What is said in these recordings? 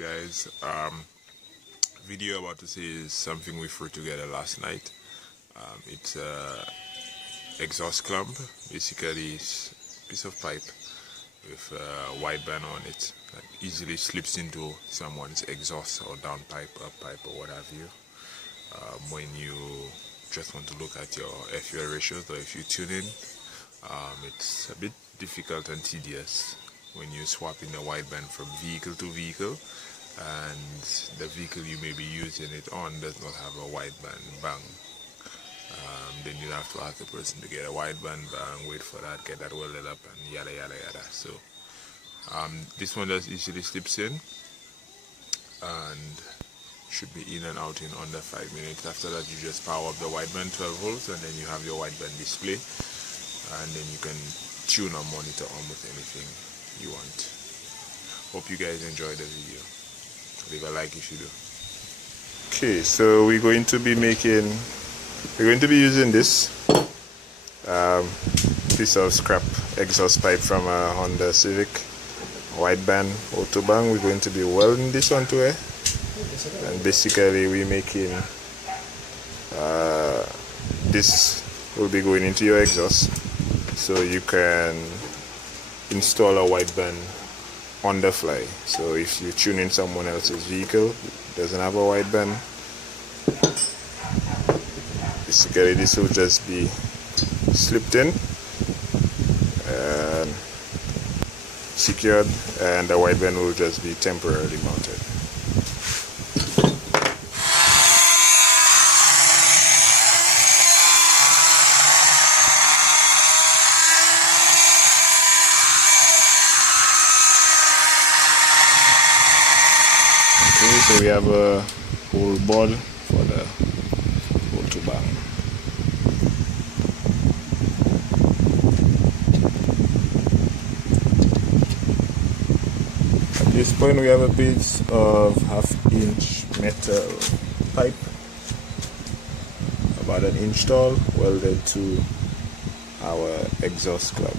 guys? Video about to say is something we threw together last night. It's a exhaust clamp. Basically it's a piece of pipe with a wideband on it that easily slips into someone's exhaust or downpipe, up pipe, or what have you. When you just want to look at your fuel ratios, or if you tune in, it's a bit difficult and tedious when you're swapping the wideband from vehicle to vehicle, and the vehicle you may be using it on does not have a wideband bang. Then you have to ask the person to get a wideband bang, wait for that, get that welded up, and yada yada yada. So this one just easily slips in and should be in and out in under 5 minutes. After that, you just power up the wideband 12 volts, and then you have your wideband display, and then you can tune or monitor almost anything you want. Hope you guys enjoyed the video. Leave a like if you do. Okay, so we're going to be using this piece of scrap exhaust pipe from a Honda Civic wideband autobang. We're going to be welding this onto it, and basically we're making this will be going into your exhaust, so you can install a wideband on the fly. So if you tune in someone else's vehicle doesn't have a wideband, basically this will just be slipped in and secured, and the wideband will just be temporarily mounted. Okay, so we have a whole board for the autobang. At this point we have a piece of 1/2-inch metal pipe, about 1 inch tall, welded to our exhaust clamp.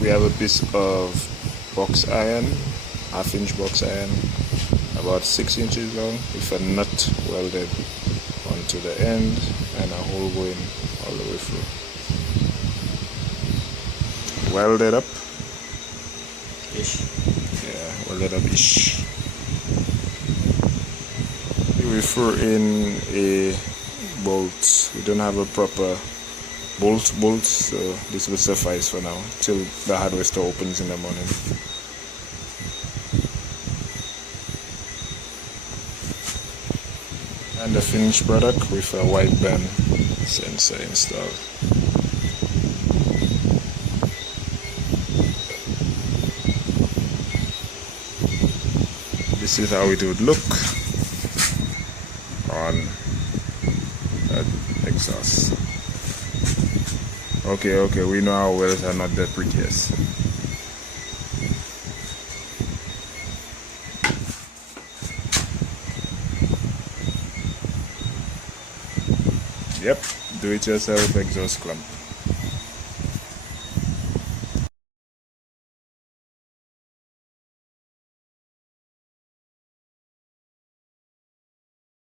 We have a piece of box iron, 1/2-inch box iron, about 6 inches long, with a nut welded onto the end and a hole going all the way through. Welded up ish. Yeah, welded up ish. We threw in a bolt. We don't have a proper bolt, so this will suffice for now till the hardware store opens in the morning. And the finished product with a wideband sensor installed. This is how it would look on that exhaust. Okay, we know our wells are not the prettiest. Yep, do it yourself exhaust clamp.